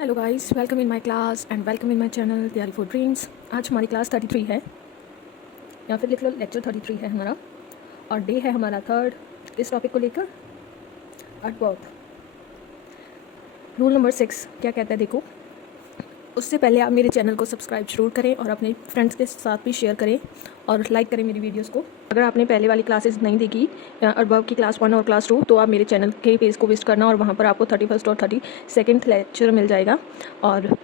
Hello guys, welcome in my class and welcome in my channel तैयारी for dreams. आज हमारी class 33 है, या फिर लिख लो लेक्चर 33 है हमारा, और डे है हमारा 3rd इस टॉपिक को लेकर एडवर्ब। रूल नंबर 6 क्या कहता है देखो। उससे पहले आप मेरे चैनल को सब्सक्राइब जरूर करें और अपने फ्रेंड्स के साथ भी शेयर करें और लाइक करें मेरी वीडियोस को। अगर आपने पहले वाली क्लासेस नहीं देखी एडवर्ब की क्लास 1 और क्लास 2, तो आप मेरे चैनल के पेज को विजिट करना और वहाँ पर आपको 31st और 32nd लेक्चर मिल जाएगा और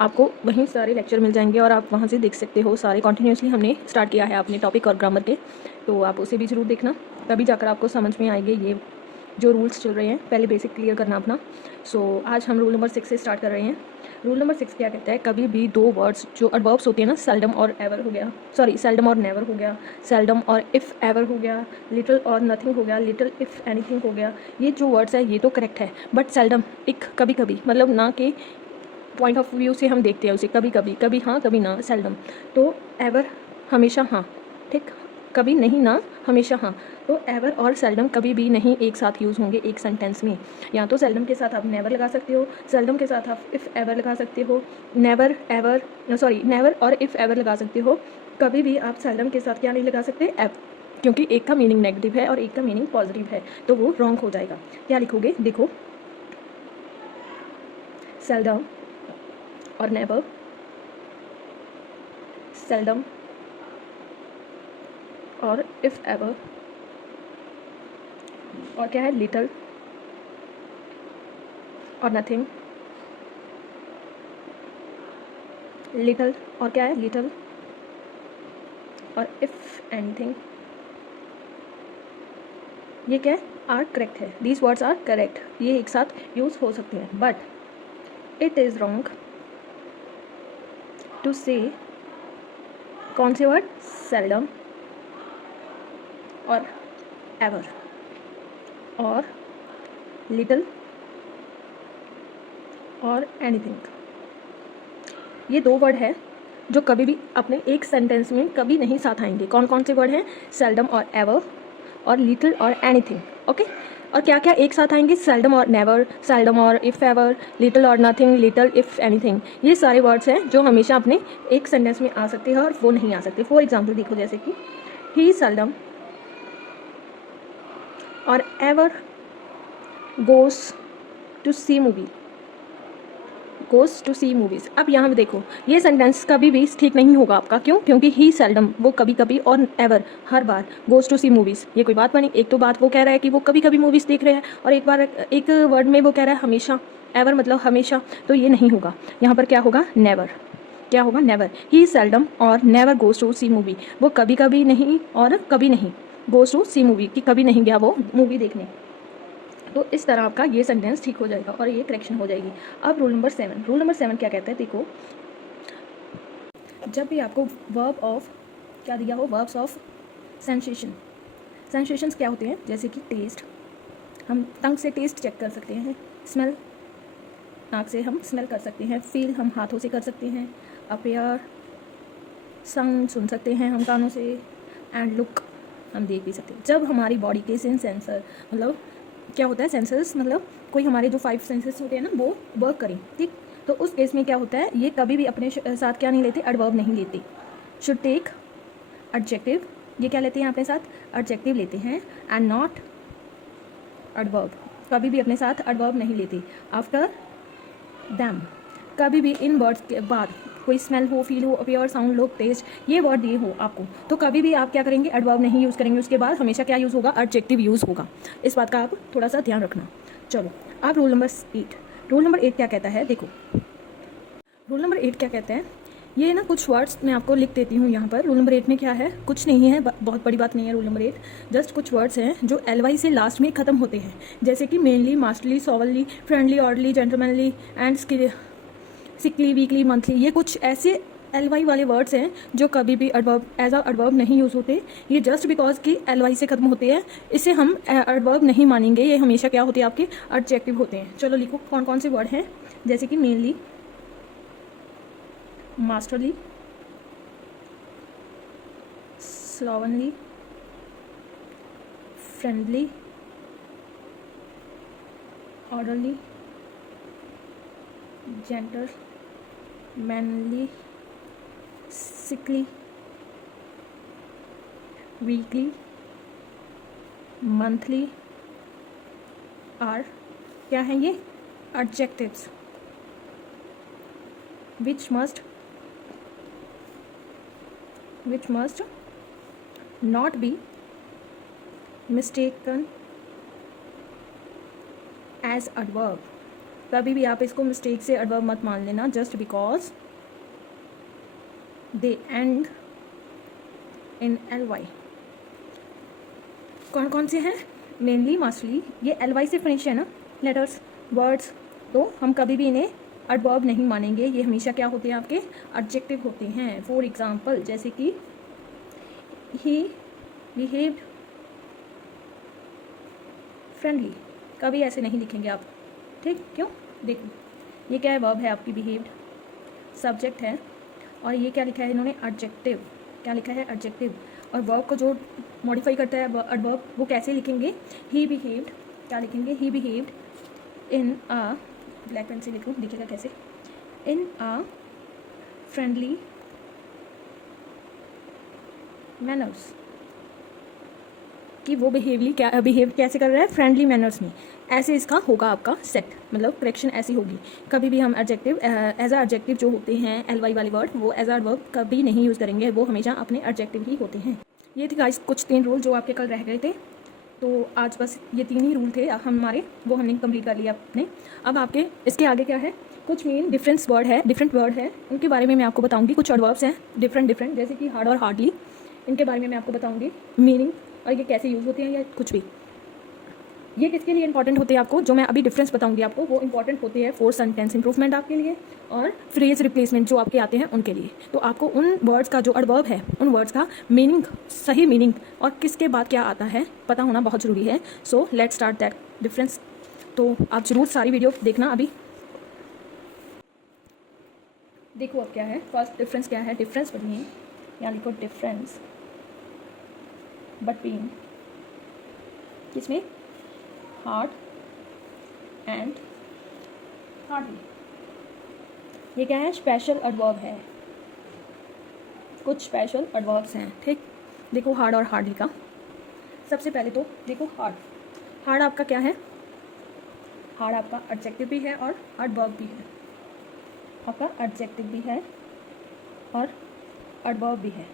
आपको वहीं सारे लेक्चर मिल जाएंगे और आप वहाँ से देख सकते हो सारे। कॉन्टीन्यूसली हमने स्टार्ट किया है अपने टॉपिक और ग्रामर के, तो आप उसे भी ज़रूर देखना, तभी जाकर आपको समझ में आएंगे ये जो रूल्स चल रहे हैं। पहले बेसिक क्लियर करना अपना। आज हम रूल नंबर 6 से स्टार्ट कर रहे हैं। रूल नंबर 6 क्या कहता है, कभी भी दो वर्ड्स जो एडवर्ब्स होते हैं ना, सेल्डम और एवर हो गया, सॉरी सेल्डम और नेवर हो गया, सेल्डम और इफ़ एवर हो गया, लिटिल और नथिंग हो गया, लिटिल इफ़ एनीथिंग हो गया, ये जो वर्ड्स है ये तो करेक्ट है, बट सेल्डम एक कभी कभी, मतलब ना कि पॉइंट ऑफ व्यू से हम देखते हैं उसे, कभी कभी, कभी हाँ कभी ना, सेल्डम। तो एवर हमेशा हाँ, ठीक, कभी नहीं ना, हमेशा हाँ। तो एवर और सेल्डम कभी भी नहीं एक साथ यूज़ होंगे एक सेंटेंस में। या तो सेल्डम के साथ आप नेवर लगा सकते हो, सेल्डम के साथ आप इफ़ एवर लगा सकते हो, नेवर एवर, सॉरी नेवर और इफ़ एवर लगा सकते हो। कभी भी आप सेल्डम के साथ क्या नहीं लगा सकते, एव, क्योंकि एक का मीनिंग नेगेटिव है और एक का मीनिंग पॉजिटिव है, तो वो रॉन्ग हो जाएगा। क्या लिखोगे देखो, सेल्डम और नेवर, सेल्डम और इफ़ एवर, और क्या है, लिटल और नथिंग, लिटल और क्या है, लिटल और इफ़ एनीथिंग, ये क्या है, आर करेक्ट है। दीज वर्ड्स आर करेक्ट, ये एक साथ यूज़ हो सकते हैं, but it is wrong to say कौन से word, seldom or ever or little or anything. ये दो वर्ड है जो कभी भी अपने एक सेंटेंस में कभी नहीं साथ आएंगे। कौन कौन से वर्ड हैं, seldom or ever or little or anything, okay. और क्या क्या एक साथ आएंगे, सेल्डम और नेवर, सेल्डम और इफ़ एवर, लिटिल और नथिंग, लिटिल इफ़ एनीथिंग। ये सारे वर्ड्स हैं जो हमेशा अपने एक सेंटेंस में आ सकते हैं और वो नहीं आ सकते। फॉर एग्जाम्पल देखो, जैसे कि he seldom or ever goes to see movie, goes to see movies. अब यहाँ पे देखो, ये सेंटेंस कभी भी ठीक नहीं होगा आपका। क्यों? क्योंकि ही सेल्डम वो कभी कभी और एवर हर बार, गोज़ टू सी मूवीज़ ये कोई बात बनी। एक तो बात वो कह रहा है कि वो कभी कभी मूवीज़ देख रहे हैं, और एक बार एक वर्ड में वो कह रहा है हमेशा, एवर मतलब हमेशा, तो ये नहीं होगा। यहाँ पर क्या होगा, नेवर। क्या होगा, never. He seldom or never goes to see movie, वो कभी कभी नहीं और कभी नहीं गोज़ टू सी मूवी, कि कभी नहीं गया वो मूवी देखने। तो इस तरह आपका ये सेंटेंस ठीक हो जाएगा और ये करेक्शन हो जाएगी। अब रूल नंबर 7, रूल नंबर 7 क्या कहता है देखो, जब भी आपको वर्ब ऑफ क्या दिया हो, वर्ब्स ऑफ सेंसेशन। सेंसेशंस क्या होते हैं, जैसे कि टेस्ट, हम टंग से टेस्ट चेक कर सकते हैं, स्मेल नाक से हम स्मेल कर सकते हैं, फील हम हाथों से कर सकते हैं, अपेयर साउंड सुन सकते हैं हम कानों से, एंड लुक हम देख भी सकते हैं। जब हमारी बॉडी के सेंसर, मतलब क्या होता है सेंसर्स, मतलब कोई हमारे जो 5 सेंसेस होते हैं ना वो वर्क करें, ठीक, तो उस केस में क्या होता है, ये कभी भी अपने साथ क्या नहीं लेते, एडवर्ब नहीं लेते। शुड टेक एडजेक्टिव, ये क्या लेते हैं अपने साथ, एडजेक्टिव लेते हैं, एंड नॉट एडवर्ब, कभी भी अपने साथ एडवर्ब नहीं लेते। आफ्टर दैम, कभी भी इन वर्ड्स के बाद कोई स्मेल हो, फील हो, अपीयर, साउंड, लुक, टेस्ट, ये वर्ड दिए हो आपको, तो कभी भी आप क्या करेंगे, एडवर्ब नहीं यूज़ करेंगे। उसके बाद हमेशा क्या यूज़ होगा, एडजेक्टिव यूज़ होगा। इस बात का आप थोड़ा सा ध्यान रखना। चलो अब रूल नंबर 8। रूल नंबर 8 क्या कहता है देखो, रूल नंबर 8 क्या कहता है, ये ना कुछ वर्ड्स मैं आपको लिख देती हूँ यहाँ पर। रूल नंबर 8 में क्या है, कुछ नहीं है, बहुत बड़ी बात नहीं है। रूल नंबर 8 जस्ट कुछ वर्ड्स हैं जो एल से लास्ट में ख़त्म होते हैं, जैसे कि manly, masterly, slovenly, friendly, orderly, gentlemanly and sickly, weekly, monthly. ये कुछ ऐसे एल वाले वर्ड्स हैं जो कभी भी एडवर्ब एज अ एडवर्ब नहीं यूज़ होते। ये जस्ट बिकॉज कि एल से ख़त्म होते हैं, इसे हम एडवर्ब नहीं मानेंगे। ये हमेशा क्या होते हैं, आपके एडजेक्टिव होते हैं। चलो लिखो कौन कौन से वर्ड हैं, जैसे कि manly, masterly, slovenly, friendly, orderly, gentlemanly, sickly, weekly, monthly are क्या है ये adjectives which must not be mistaken as adverb. कभी भी आप इसको मिस्टेक से एडवर्ब मत मान लेना, just because they and in ly। कौन कौन से हैं? मेनली, मस्टली, ये ly से फिनिश है ना लेटर्स, वर्ड्स, तो हम कभी भी इन्हें एडवर्ब नहीं मानेंगे, ये हमेशा क्या होते हैं आपके एडजेक्टिव होते हैं। फॉर एग्जाम्पल जैसे कि ही बिहेव्ड फ्रेंडली, कभी ऐसे नहीं लिखेंगे आप, ठीक? क्यों? देखो ये क्या है, वर्ब है आपकी बिहेव्ड, सब्जेक्ट है, और ये क्या लिखा है इन्होंने एडजेक्टिव, क्या लिखा है एडजेक्टिव। और वर्ब को जो मॉडिफाई करता है एडवर्ब, वो कैसे लिखेंगे? ही बिहेव्ड, क्या लिखेंगे? ही बिहेव्ड इन अ, ब्लैक पेन से लिखूँ, देखिएगा कैसे, इन अ फ्रेंडली मैनर्स, कि वो बिहेव कैसे कर रहा है? फ्रेंडली मैनर्स में। ऐसे इसका होगा आपका सेट, मतलब करेक्शन ऐसी होगी। कभी भी हम एडजेक्टिव एज अ एडजेक्टिव जो होते हैं ly वाले वर्ड, वो एज अ वर्ब कभी नहीं यूज़ करेंगे, वो हमेशा अपने एडजेक्टिव ही होते हैं। ये थे गाइस कुछ 3 रूल जो आपके कल रह गए थे, तो आज बस ये 3 ही रूल थे हमारे, वो हमने कंप्लीट कर लिया अपने। अब आपके इसके आगे क्या है, कुछ मेन डिफरेंट वर्ड है, उनके बारे में मैं आपको बताऊँगी। कुछ एडवर्ब्स हैं डिफरेंट, जैसे कि हार्ड और हार्डली, इनके बारे में मैं आपको बताऊँगी मीनिंग, और ये कैसे यूज़ होते हैं या कुछ भी। ये किसके लिए इंपॉर्टेंट होते हैं आपको, जो मैं अभी डिफरेंस बताऊंगी आपको, वो इंपॉर्टेंट होते हैं फॉर सेंटेंस इंप्रूवमेंट आपके लिए, और फ्रेज रिप्लेसमेंट जो आपके आते हैं उनके लिए। तो आपको उन वर्ड्स का जो एडवर्ब है, उन वर्ड्स का मीनिंग, सही मीनिंग और किसके बाद क्या आता है पता होना बहुत ज़रूरी है। So let's start that difference. तो आप ज़रूर सारी वीडियो देखना। अभी देखो अब क्या है, फर्स्ट डिफरेंस क्या है, डिफरेंस बिटवीन, यहाँ लिखो डिफरेंस बिटवीन किसमें, हार्ड एंड हार्डली। ये क्या है, स्पेशल एडवर्ब है, कुछ स्पेशल एडवर्ब्स हैं, ठीक? देखो हार्ड और हार्डली का, सबसे पहले तो देखो हार्ड आपका क्या है, हार्ड आपका एडजेक्टिव भी है और एडवर्ब भी है, आपका एडजेक्टिव भी है और एडवर्ब भी है।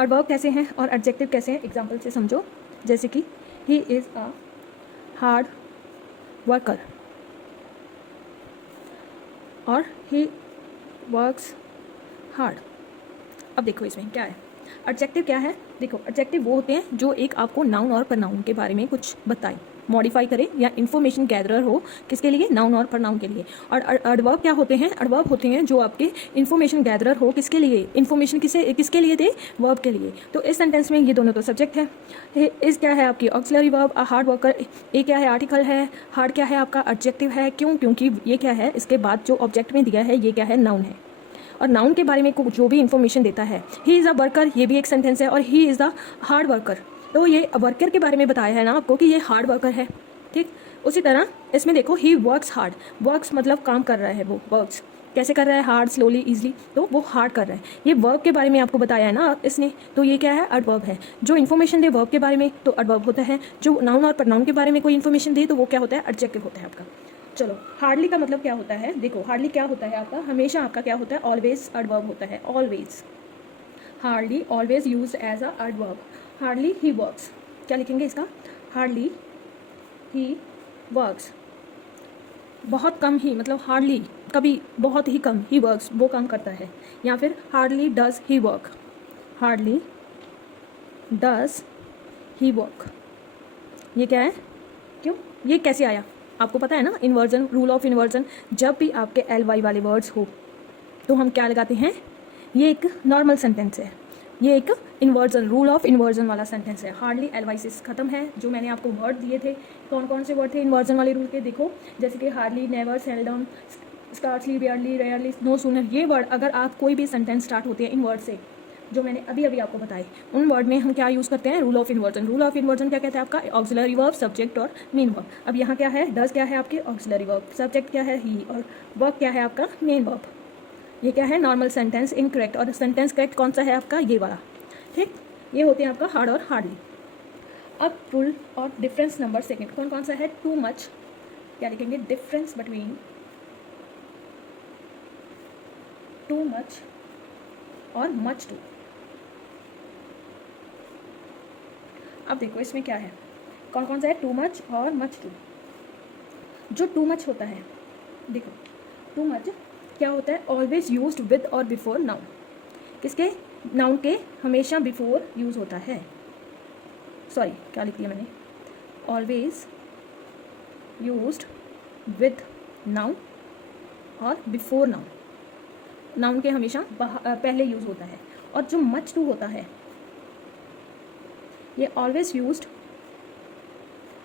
एडवर्ब कैसे हैं और एडजेक्टिव कैसे हैं, एग्जाम्पल से समझो। जैसे कि he is a hard worker और ही वर्क्स हार्ड। अब देखो इसमें क्या है, एडजेक्टिव क्या है, देखो एडजेक्टिव वो होते हैं जो एक आपको नाउन और प्रनाउन के बारे में कुछ बताए, मॉडिफाई करे, या इन्फॉर्मेशन गैदरर हो, किसके लिए, नाउन और प्रनाउन के लिए। और एडवर्ब क्या होते हैं, एडवर्ब होते हैं जो आपके इन्फॉर्मेशन गैदरर हो, किसके लिए, इन्फॉर्मेशन किसके लिए दे, वर्ब के लिए। तो इस सेंटेंस में ये दोनों तो सब्जेक्ट है, इस क्या है आपकी ऑक्सिलरी वर्ब, हार्ड वर्कर, ये क्या है आर्टिकल है, हार्ड क्या है आपका एडजेक्टिव है। क्यों? क्योंकि ये क्या है, इसके बाद जो ऑब्जेक्ट में दिया है ये क्या है, नाउन है, और नाउन के बारे में जो भी इन्फॉर्मेशन देता है, ही इज़ अ वर्कर, ये भी एक सेंटेंस है, और he is the hard worker, तो ये वर्कर के बारे में बताया है ना आपको कि ये हार्ड वर्कर है, ठीक? उसी तरह इसमें देखो ही वर्क्स हार्ड, वर्क्स मतलब काम कर रहा है, वो वर्क्स कैसे कर रहा है, हार्ड, स्लोली, ईजिली, तो वो हार्ड कर रहा है। ये वर्ब के बारे में आपको बताया है ना इसने, तो ये क्या है, एडवर्ब है। जो इन्फॉर्मेशन दे वर्ब के बारे में तो एडवर्ब होता है, जो नाउन और प्रनाउन के बारे में कोई इन्फॉर्मेशन दे तो वो क्या होता है, एडजेक्टिव होता है आपका। चलो हार्डली का मतलब क्या होता है, देखो हार्डली क्या होता है आपका, हमेशा आपका क्या होता है, ऑलवेज एडवर्ब होता है, always. Hardly always use as a adverb. Hardly he works, क्या लिखेंगे इसका, हार्डली ही वर्क्स, बहुत कम ही, मतलब हार्डली कभी, बहुत ही कम, ही वर्क्स वो काम करता है। या फिर hardly does he work, hardly does he work, ये क्या है, क्यों, ये कैसे आया आपको पता है ना, इन्वर्जन, रूल ऑफ इन्वर्जन। जब भी आपके ly वाले वर्ड्स हो तो हम क्या लगाते हैं, ये एक नॉर्मल सेंटेंस है, ये एक इन्वर्जन, रूल ऑफ इन्वर्जन वाला सेंटेंस है। हार्डली ly से खत्म है। जो मैंने आपको वर्ड दिए थे, कौन कौन से वर्ड थे इन्वर्जन वाले रूल के, देखो जैसे कि hardly, never, seldom, scarcely, barely, rarely, no sooner. ये वर्ड अगर आप कोई भी सेंटेंस स्टार्ट होते हैं इन वर्ड से, जो मैंने अभी अभी आपको बताए, उन वर्ड में हम क्या यूज़ करते हैं, rule of inversion. Rule of inversion क्या कहते हैं आपका, ऑक्सिलरी वर्ब, सब्जेक्ट और मेन वर्ब। अब यहाँ क्या है, डज क्या है आपके ऑक्सिलरी वर्ब, सब्जेक्ट क्या है ही, और वर्ब क्या है आपका मेन वर्ब। ये क्या है, नॉर्मल सेंटेंस, इनकरेक्ट, और सेंटेंस करेक्ट कौन सा है आपका, ये वाला। ठीक, ये होते हैं आपका हार्ड और हार्डली। अब रूल और डिफरेंस नंबर सेकेंड कौन कौन सा है, टू मच, क्या लिखेंगे, डिफरेंस बिटवीन टू मच और मच टू। अब देखो इसमें क्या है, कौन कौन सा है, टू मच और मच टू। जो टू मच होता है, देखो टू मच क्या होता है, ऑलवेज यूज्ड विद और बिफोर नाउन। किसके, नाउन के हमेशा बिफोर यूज़ होता है, सॉरी क्या लिख दिया मैंने, ऑलवेज यूज्ड विद नाउन और बिफोर नाउन, नाउन के हमेशा पहले यूज़ होता है। और जो मच टू होता है, ये ऑलवेज यूज्ड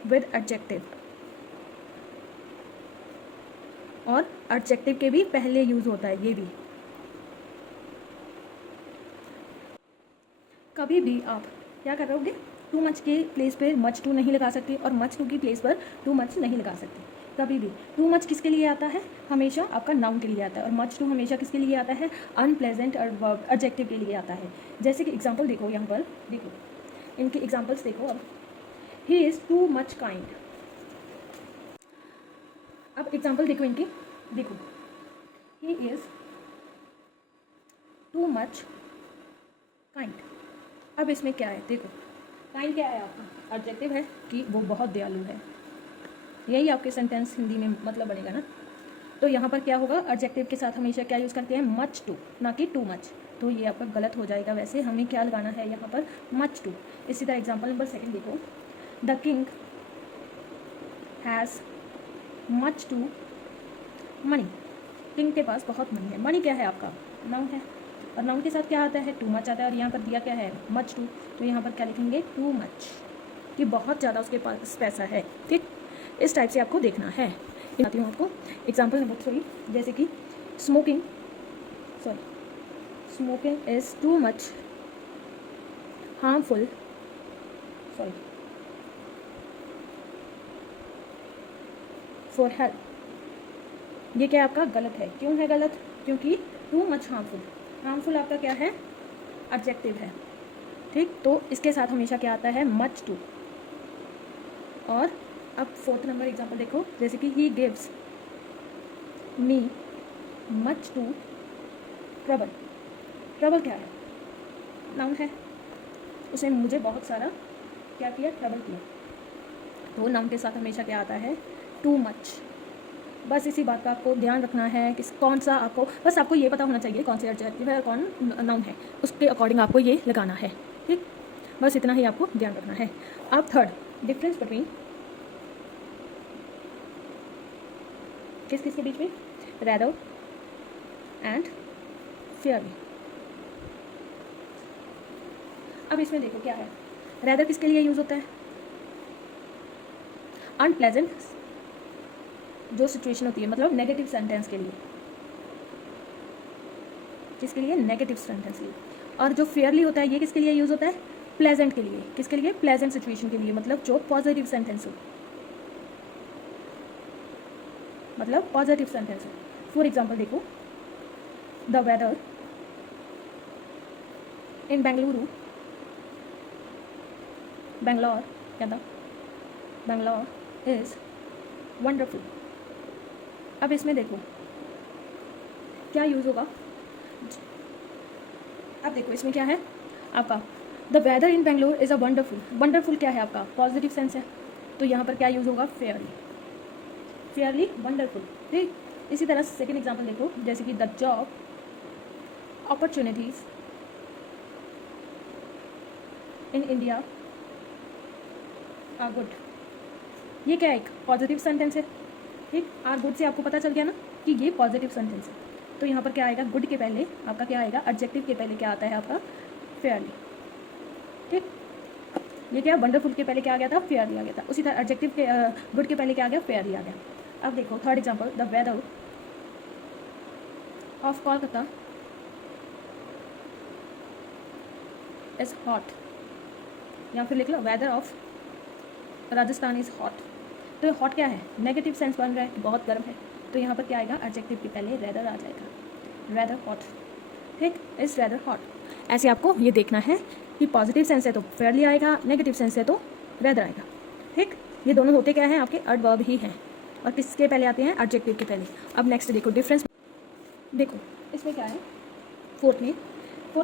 विद एडजेक्टिव, और एडजेक्टिव के भी पहले यूज़ होता है ये भी। कभी भी आप क्या कर रहोगे, टू मच के प्लेस पे मच टू नहीं लगा सकते, और मच टू की प्लेस पर टू मच नहीं लगा सकते। कभी भी टू मच किसके लिए आता है, हमेशा आपका नाउन के लिए आता है, और मच टू हमेशा किसके लिए आता है, अनप्लेजेंट एडजेक्टिव के लिए आता है। जैसे कि एग्जांपल देखो, यहाँ पर देखो इनके एग्जांपल्स देखो। अब he is too much kind. अब एग्जांपल देखो इनकी, देखो he is too much kind. अब इसमें क्या है, देखो काइंड क्या है आपका, एडजेक्टिव है कि वो बहुत दयालु है, यही आपके सेंटेंस हिंदी में मतलब बनेगा ना। तो यहाँ पर क्या होगा, एडजेक्टिव के साथ हमेशा क्या यूज़ करते हैं, मच टू, ना कि टू मच। तो ये आपका गलत हो जाएगा, वैसे हमें क्या लगाना है यहाँ पर, मच टू। इसी तरह एग्जाम्पल नंबर सेकेंड देखो, the king has much too money. किंग के पास बहुत मनी है। मनी क्या है आपका, नाउन है, और नाउन के साथ क्या आता है, टू मच आता है, और यहाँ पर दिया क्या है, मच टू। तो यहाँ पर क्या लिखेंगे, टू मच, कि बहुत ज़्यादा उसके पास पैसा है। ठीक, इस टाइप से आपको देखना है। आती हूँ आपको एग्जाम्पल नंबर 3, जैसे कि smoking is too much harmful for health. ये क्या आपका गलत है, क्यों है गलत, क्योंकि टू मच हार्मफुल आपका क्या है, एडजेक्टिव है। ठीक, तो इसके साथ हमेशा क्या आता है, मच टू। और अब फोर्थ नंबर एग्जांपल देखो, जैसे कि he gives me much too trouble. Trouble क्या है, नाउन है, उसने मुझे बहुत सारा क्या किया, ट्रबल किया। तो नाउन के साथ हमेशा क्या आता है, टू मच। बस इसी बात का आपको ध्यान रखना है कि कौन सा आपको, बस आपको ये पता होना चाहिए कौन से एडजेक्टिव है और कौन नाउन है, उसके अकॉर्डिंग आपको ये लगाना है। ठीक, बस इतना ही आपको ध्यान रखना है। अब थर्ड, डिफरेंस बिटवीन किस किस के बीच में, रैदर एंड फेयरली। अब इसमें देखो क्या है, रैदर किसके लिए यूज़ होता है, अनप्लेजेंट जो सिचुएशन होती है, मतलब नेगेटिव सेंटेंस के लिए, किसके लिए, नेगेटिव सेंटेंस के लिए। और जो फेयरली होता है ये किसके लिए यूज़ होता है, प्लेजेंट के लिए। किसके लिए, प्लेजेंट सिचुएशन के लिए, मतलब जो पॉजिटिव सेंटेंस हो, मतलब पॉजिटिव सेंटेंस हो। फॉर एग्जाम्पल देखो, the weather in Bangalore is wonderful. अब इसमें देखो क्या यूज़ होगा, अब देखो इसमें क्या है आपका, the weather in Bangalore is a wonderful क्या है आपका, पॉजिटिव सेंस है। तो यहाँ पर क्या यूज़ होगा, फेयरली वंडरफुल। ठीक, इसी तरह सेकेंड एग्जाम्पल देखो, जैसे कि the job opportunities in India are good. ये क्या है, एक पॉजिटिव सेंटेंस है। ठीक, आर गुड से आपको पता चल गया ना कि ये पॉजिटिव सेंटेंस है। तो यहाँ पर क्या आएगा, गुड के पहले आपका क्या आएगा, एडजेक्टिव के पहले क्या आता है आपका, फेयरली। ठीक, ये क्या, वंडरफुल के पहले क्या आ गया था, फेयरली आ गया था। उसी तरह एडजेक्टिव के गुड के पहले क्या आ गया, फेयरली आ गया। अब देखो third example, the weather of Kolkata is hot, या फिर लिख लो weather of Rajasthan is hot. तो हॉट क्या है, नेगेटिव सेंस बन रहा है, बहुत गर्म है, तो यहाँ पर क्या आएगा, एडजेक्टिव के पहले रेदर आ जाएगा, रेदर हॉट। ठीक, इज़ रेदर हॉट। ऐसे आपको ये देखना है कि पॉजिटिव सेंस है तो फेयरली आएगा, नेगेटिव सेंस है तो रेदर आएगा। ठीक, ये दोनों होते क्या हैं, आपके एडवर्ब ही हैं, और किसके पहले आते हैं, एडजेक्टिव के पहले। अब नेक्स्ट देखो डिफरेंस, देखो इसमें क्या है, फोर्थ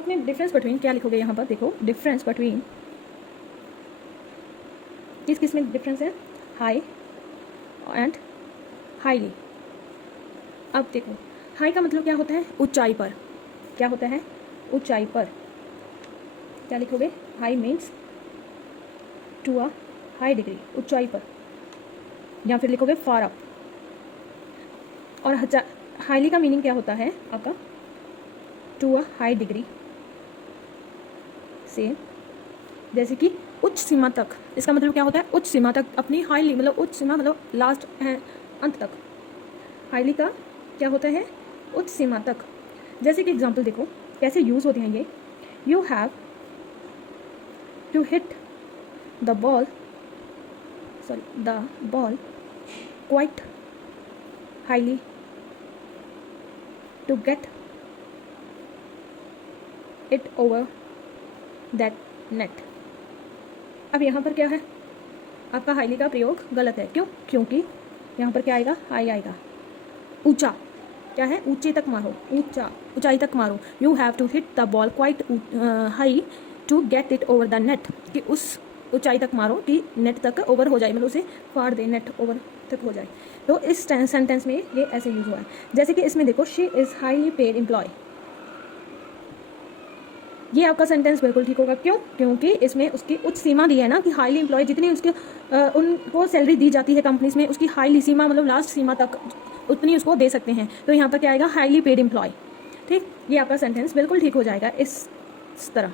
में डिफरेंस बिटवीन क्या लिखोगे यहाँ पर, देखो डिफरेंस बिटवीन किस किस में डिफरेंस है, हाई एंड हाईली। अब देखो हाई का मतलब क्या होता है, ऊंचाई पर, क्या होता है, ऊंचाई पर। क्या लिखोगे, high means to a high degree, ऊंचाई पर, या फिर लिखोगे फार अप। और हाईली का मीनिंग क्या होता है आपका, टू अ हाई डिग्री से, जैसे कि उच्च सीमा तक। इसका मतलब क्या होता है, उच्च सीमा तक, अपनी हाईली मतलब उच्च सीमा मतलब लास्ट है, अंत तक। हाईली का क्या होता है, उच्च सीमा तक। जैसे कि एग्जांपल देखो कैसे यूज़ होते हैं ये, you have to hit the ball quite highly to get it over that net. अब यहाँ पर क्या है, आपका हाईली का प्रयोग गलत है, क्यों, क्योंकि यहाँ पर क्या आएगा, हाई आएगा, ऊंचा, क्या है, ऊंचे तक मारो, ऊंचाई तक मारो। You have to hit the ball quite high to get it over the net, कि उस ऊंचाई तक मारो कि नेट तक ओवर हो जाए, मतलब उसे फाड़ दे, नेट ओवर तक हो जाए। तो इस सेंटेंस में ये ऐसे यूज हुआ है। जैसे कि इसमें देखो, she is highly paid employ, ये आपका सेंटेंस बिल्कुल ठीक होगा, क्यों, क्योंकि इसमें उसकी उच्च सीमा दी है ना, कि हाईली एम्प्लॉय जितनी उसके उनको सैलरी दी जाती है कंपनीज में, उसकी हाईली सीमा मतलब लास्ट सीमा तक उतनी उसको दे सकते हैं। तो यहाँ पर क्या आएगा, हाईली पेड एम्प्लॉय। ठीक, ये आपका सेंटेंस बिल्कुल ठीक हो जाएगा इस तरह।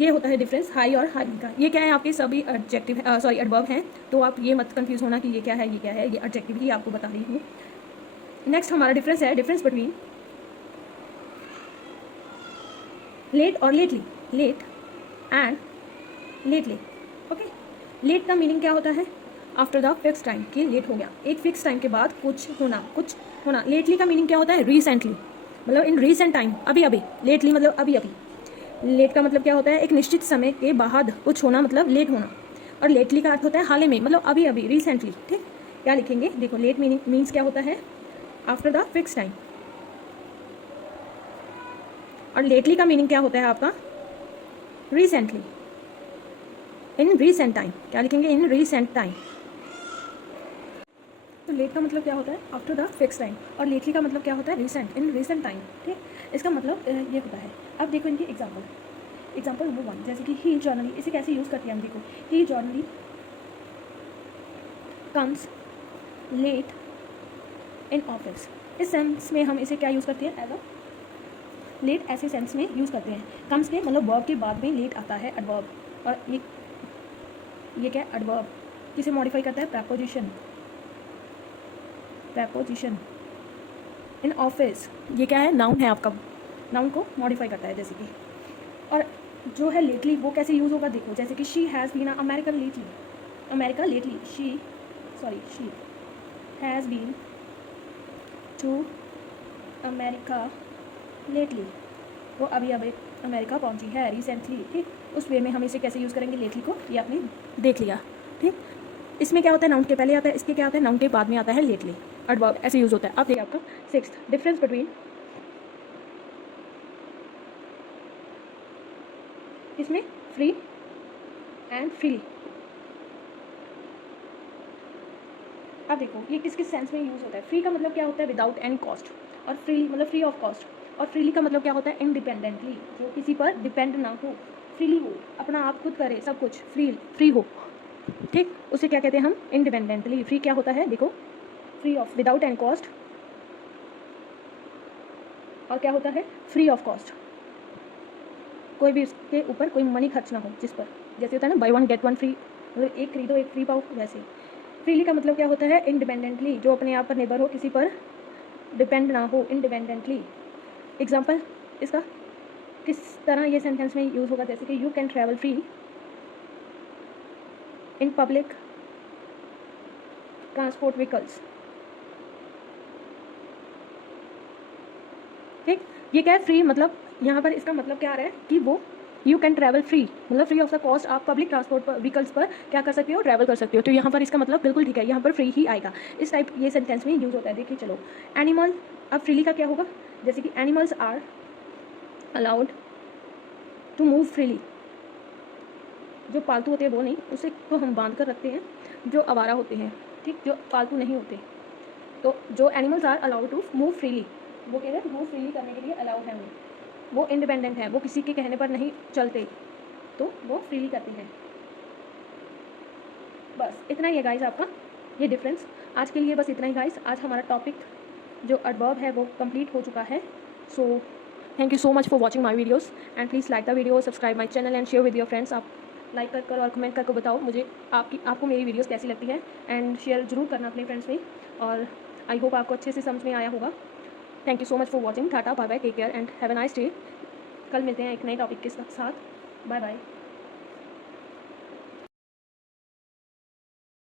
ये होता है डिफरेंस हाई और हाई का। ये क्या है, आपके सभी एडजेक्टिव सॉरी एडवर्ब हैं, तो आप ये मत कंफ्यूज होना कि ये क्या है, ये क्या है, ये एडजेक्टिव ही आपको बता रही हूँ। नेक्स्ट हमारा डिफरेंस है, डिफरेंस बिटवीन लेट और lately, late and lately. Okay, late का मीनिंग क्या होता है, आफ्टर द फिक्स टाइम, कि लेट हो गया, एक फिक्स टाइम के बाद कुछ होना। लेटली का मीनिंग क्या होता है, रिसेंटली, मतलब इन रिसेंट टाइम, अभी अभी। लेटली मतलब अभी अभी। लेट का मतलब क्या होता है, एक निश्चित समय के बाद कुछ होना, मतलब लेट होना। और लेटली का अर्थ होता है हाल ही में, मतलब अभी अभी, रिसेंटली। ठीक, क्या लिखेंगे, देखो लेट मीन्स क्या होता है, आफ्टर द फिक्स टाइम। और लेटली का मीनिंग क्या होता है आपका, रिसेंटली, इन रिसेंट टाइम। क्या लिखेंगे, इन रिसेंट टाइम। तो लेट का मतलब क्या होता है, आफ्टर द फिक्स टाइम, और लेटली का मतलब क्या होता है, रिसेंट, इन रिसेंट टाइम। ठीक, इसका मतलब ये होता है। अब देखो इनकी एग्जाम्पल नंबर 1, जैसे कि ही जर्नली, इसे कैसे यूज़ करते हैं हम, देखो he generally comes late in office. इस सेंस में हम इसे क्या यूज़ करते हैं, एज अ लेट, ऐसे सेंस में यूज़ करते हैं। कम्स के मतलब वर्ब के बाद में लेट आता है, एडवर्ब। और ये क्या है, एडवर्ब किसे मॉडिफाई करता है, प्रपोजिशन। इन ऑफिस, ये क्या है, नाउन है आपका, नाउन को मॉडिफाई करता है, जैसे कि। और जो है लेटली, वो कैसे यूज़ होगा, देखो जैसे कि she has been America lately, she has been to America lately, वो अभी अमेरिका पहुंची है, रिसेंटली। ठीक, उस वे में हम इसे कैसे यूज़ करेंगे, लेटली को, ये आपने देख लिया। ठीक, इसमें क्या होता है, नाउन के पहले आता है, इसके क्या होता है, नाउन के बाद में आता है लेटली, एडवर्ब ऐसे यूज़ होता है। अब देखिए आपका 6th डिफरेंस बिटवीन, इसमें फ्री एंड फ्रीली। अब देखो ये किस किस सेंस में यूज़ होता है। फ्री का मतलब क्या होता है, विदाउट एनी कॉस्ट, और फ्रीली मतलब फ्री ऑफ कॉस्ट। और फ्रीली का मतलब क्या होता है, इंडिपेंडेंटली, जो किसी पर डिपेंड ना हो, फ्रीली हो, अपना आप खुद करे सब कुछ, फ्री हो। ठीक, उसे क्या कहते हैं हम, इंडिपेंडेंटली। फ्री क्या होता है, देखो free of, without any cost, और क्या होता है, फ्री ऑफ कॉस्ट, कोई भी उसके ऊपर कोई मनी खर्च ना हो, जिस पर, जैसे होता है ना बाय 1 गेट 1 फ्री, मतलब एक खरीदो एक फ्री पाओ, वैसे। फ्रीली का मतलब क्या होता है, इंडिपेंडेंटली, जो अपने आप पर निर्भर हो, किसी पर डिपेंड ना हो, इंडिपेंडेंटली। एग्जाम्पल इसका किस तरह ये सेंटेंस में यूज़ होगा, जैसे कि you can travel free in public transport vehicles. ठीक, ये क्या है, फ्री मतलब यहाँ पर इसका मतलब क्या आ रहा है कि वो यू कैन ट्रैवल फ्री मतलब फ्री ऑफ द कॉस्ट आप पब्लिक ट्रांसपोर्ट व्हीकल्स पर क्या कर सकते हो, ट्रैवल कर सकते हो। तो यहाँ पर इसका मतलब बिल्कुल ठीक है, यहाँ पर फ्री ही आएगा। इस टाइप ये सेंटेंस में यूज़ होता है। देखिए चलो, एनिमल, अब फ्रीली का क्या होगा, जैसे कि animals are allowed to move freely. जो पालतू होते हैं वो नहीं, उसे तो हम बांध कर रखते हैं, जो आवारा होते हैं, ठीक, जो पालतू नहीं होते। तो जो animals are allowed to move freely, वो कह रहे हैं मूव फ्रीली करने के लिए अलाउड है वो इंडिपेंडेंट है, वो किसी के कहने पर नहीं चलते, तो वो फ्रीली करते हैं। बस इतना ही है गाइस आपका ये डिफरेंस। आज के लिए बस इतना ही गाइस। आज हमारा टॉपिक जो एडवर्ब है वो कंप्लीट हो चुका है। So thank you so much for watching my videos and please like the video, subscribe my channel and share with your friends. आप लाइक कर और कमेंट करके बताओ मुझे आपको मेरी वीडियोज़ कैसी लगती है, एंड शेयर जरूर करना अपने फ्रेंड्स में। और आई होप आपको अच्छे से समझ में आया होगा। Thank you so much for watching. Ta-ta, bye bye, take care and have a nice day. कल मिलते हैं एक नए टॉपिक के साथ। Bye bye.